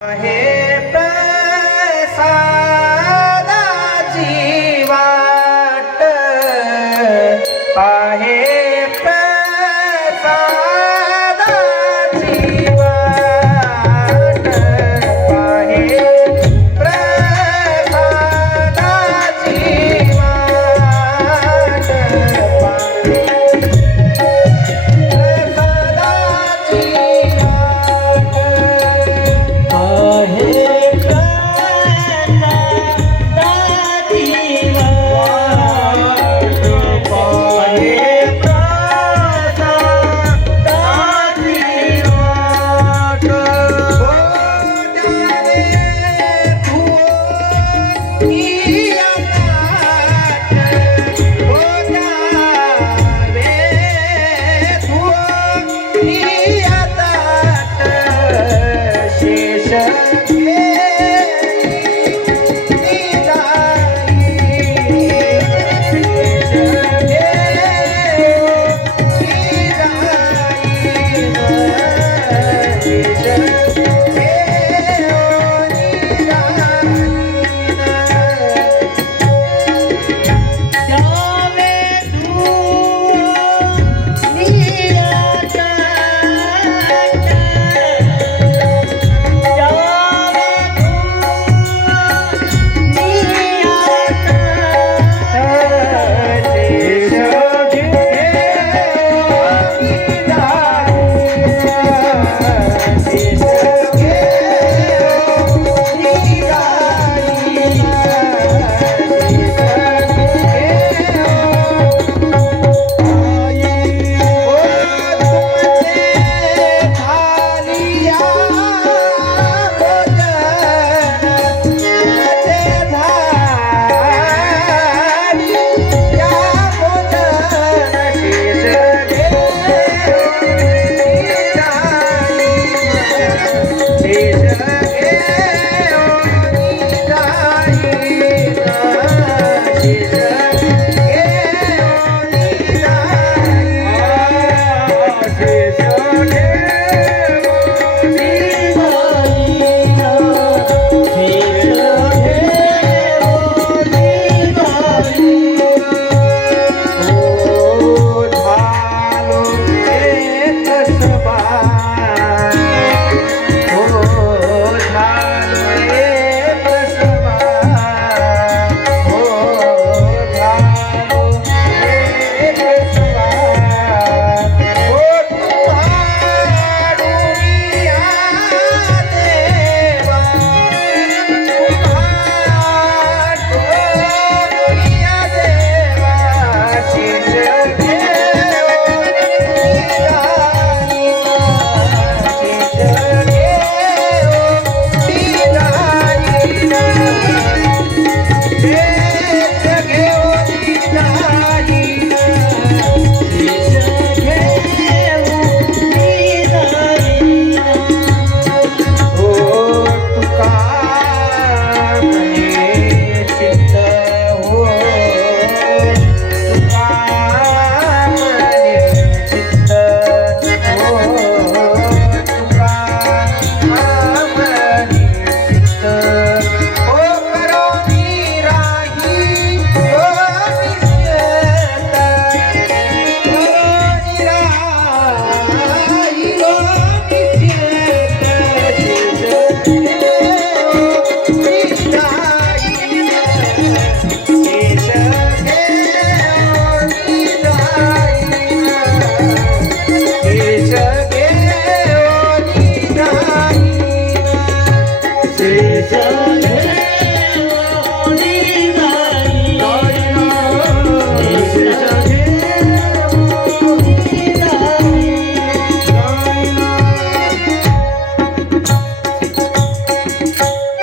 आहे प्रसादाची वाट आहे प्र Yeah. Jesus.